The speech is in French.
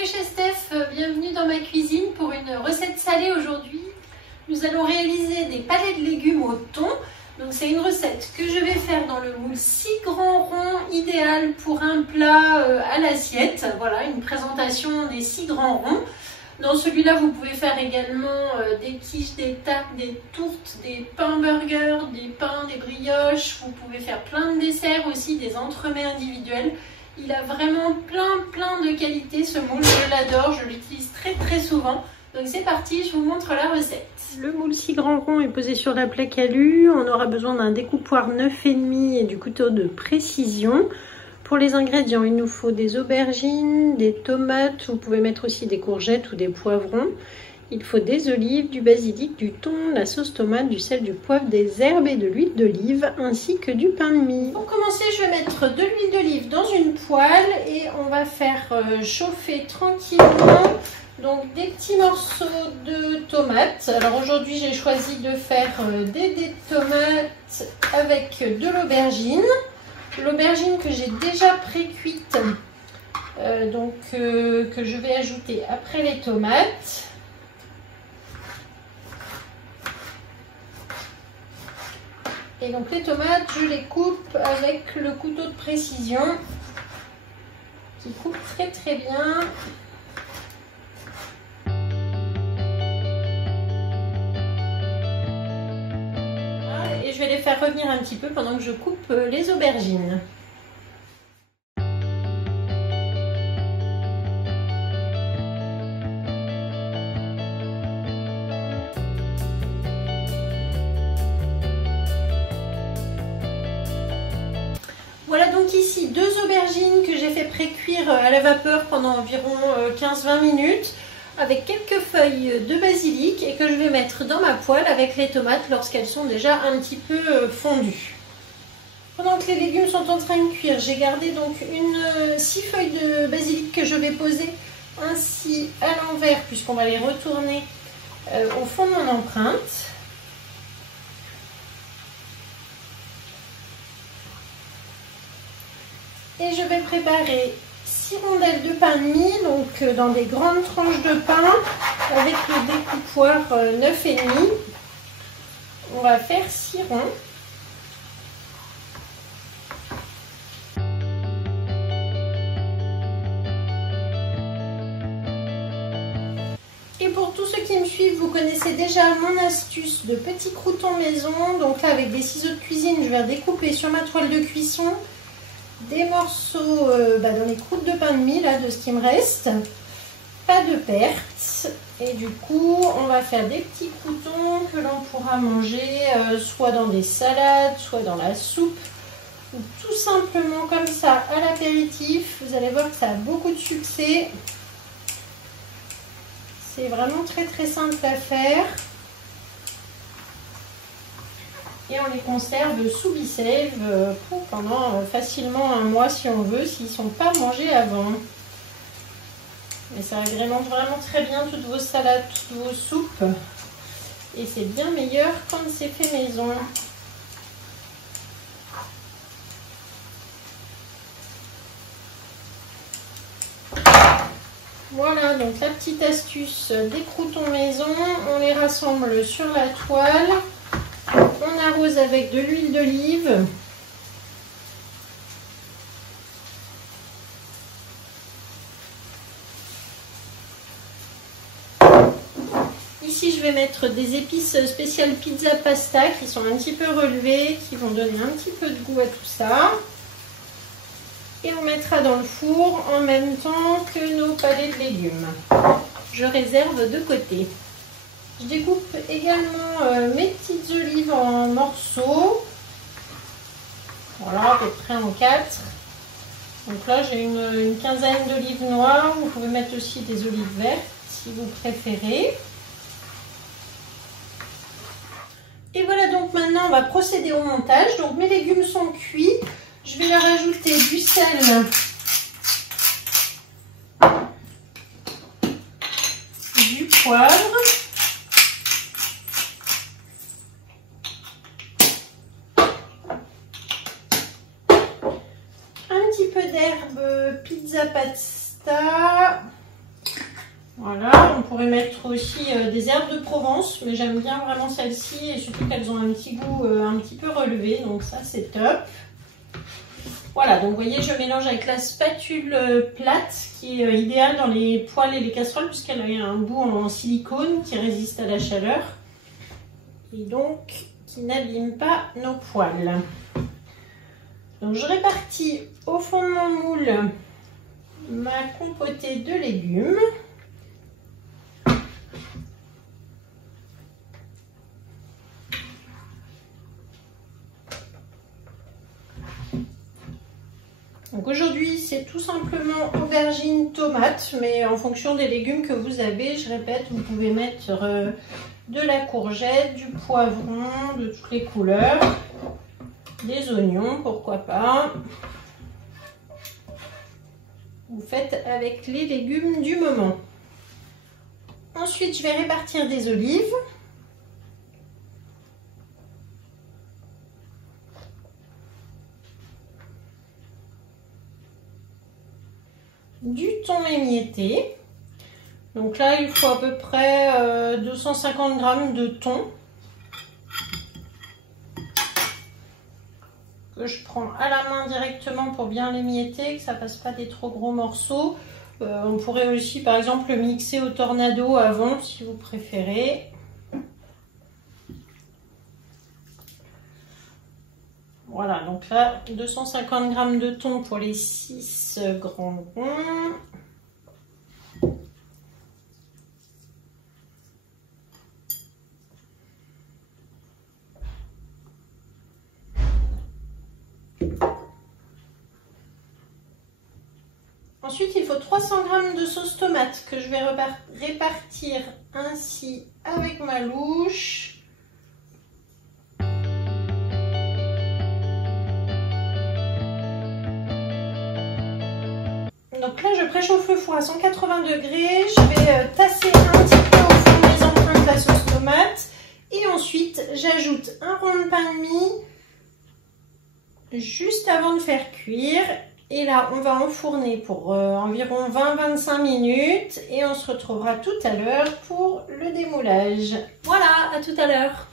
bienvenue chez Steph, bienvenue dans ma cuisine pour une recette salée aujourd'hui. Nous allons réaliser des palais de légumes au thon. Donc c'est une recette que je vais faire dans le moule 6 grands ronds, idéal pour un plat à l'assiette. Voilà, une présentation des 6 grands ronds. Dans celui-là, vous pouvez faire également des quiches, des tartes, des tourtes, des pains burgers, des pains, des brioches. Vous pouvez faire plein de desserts aussi, des entremets individuels. Il a vraiment plein de qualités ce moule, je l'adore, je l'utilise très souvent. Donc c'est parti, je vous montre la recette. Le moule 6 grands ronds est posé sur la plaque alu. On aura besoin d'un découpoir 9,5 et du couteau de précision. Pour les ingrédients, il nous faut des aubergines, des tomates, vous pouvez mettre aussi des courgettes ou des poivrons. Il faut des olives, du basilic, du thon, la sauce tomate, du sel, du poivre, des herbes et de l'huile d'olive, ainsi que du pain de mie. Pour commencer, je vais mettre de l'huile d'olive dans une poêle et on va faire chauffer tranquillement donc des petits morceaux de tomates. Alors aujourd'hui, j'ai choisi de faire des dés de tomates avec de l'aubergine. L'aubergine que j'ai déjà pré-cuite, que je vais ajouter après les tomates. Et donc les tomates, je les coupe avec le couteau de précision qui coupe très bien. Et je vais les faire revenir un petit peu pendant que je coupe les aubergines. Voilà donc ici 2 aubergines que j'ai fait pré-cuire à la vapeur pendant environ 15-20 minutes avec quelques feuilles de basilic et que je vais mettre dans ma poêle avec les tomates lorsqu'elles sont déjà un petit peu fondues. Pendant que les légumes sont en train de cuire, j'ai gardé donc 6 feuilles de basilic que je vais poser ainsi à l'envers puisqu'on va les retourner au fond de mon empreinte. Et je vais préparer 6 rondelles de pain de mie, donc dans des grandes tranches de pain avec le découpoir 9,5. On va faire 6 ronds. Et pour tous ceux qui me suivent, vous connaissez déjà mon astuce de petits croûtons maison. Donc là, avec des ciseaux de cuisine, je vais découper sur ma toile de cuisson des morceaux dans les croûtes de pain de mie, là, de ce qui me reste. Pas de perte. Et du coup, on va faire des petits croûtons que l'on pourra manger soit dans des salades, soit dans la soupe, ou tout simplement comme ça à l'apéritif. Vous allez voir que ça a beaucoup de succès. C'est vraiment très simple à faire. Et on les conserve sous Bicève pendant facilement un mois si on veut, s'ils ne sont pas mangés avant. Et ça agrémente vraiment très bien toutes vos salades, toutes vos soupes. Et c'est bien meilleur quand c'est fait maison. Voilà donc la petite astuce des croûtons maison. On les rassemble sur la toile. On arrose avec de l'huile d'olive. Ici, je vais mettre des épices spéciales pizza pasta qui sont un petit peu relevées, qui vont donner un petit peu de goût à tout ça. Et on mettra dans le four en même temps que nos palets de légumes. Je réserve de côté. Je découpe également mes petites olives en morceaux. Voilà, à peu près en 4. Donc là, j'ai une quinzaine d'olives noires. Vous pouvez mettre aussi des olives vertes si vous préférez. Et voilà, donc maintenant, on va procéder au montage. Donc mes légumes sont cuits. Je vais leur ajouter du sel, du poivre, un petit peu d'herbe pizza pasta Voilà, on pourrait mettre aussi des herbes de Provence, mais j'aime bien vraiment celles-ci et surtout qu'elles ont un petit goût un petit peu relevé, donc ça c'est top. Voilà, donc vous voyez, je mélange avec la spatule plate qui est idéale dans les poêles et les casseroles puisqu'elle a un bout en silicone qui résiste à la chaleur et donc qui n'abîme pas nos poêles. Donc je répartis au fond de mon moule ma compotée de légumes. Donc aujourd'hui, c'est tout simplement aubergines, tomates, mais en fonction des légumes que vous avez, je répète, vous pouvez mettre de la courgette, du poivron, de toutes les couleurs, des oignons, pourquoi pas. Vous faites avec les légumes du moment. Ensuite, je vais répartir des olives. Du thon émietté. Donc là, il faut à peu près 250 g de thon que je prends à la main directement pour bien l'émietter, que ça passe pas des trop gros morceaux. On pourrait aussi par exemple le mixer au tornado avant si vous préférez. Voilà, donc là 250 g de thon pour les 6 grands ronds. Ensuite, il faut 300 g de sauce tomate que je vais répartir ainsi avec ma louche. Donc là, je préchauffe le four à 180 degrés. Je vais tasser un petit peu au fond des empreintes de la sauce tomate. Et ensuite, j'ajoute un rond de pain de mie juste avant de faire cuire. Et là, on va enfourner pour environ 20-25 minutes. Et on se retrouvera tout à l'heure pour le démoulage. Voilà, à tout à l'heure.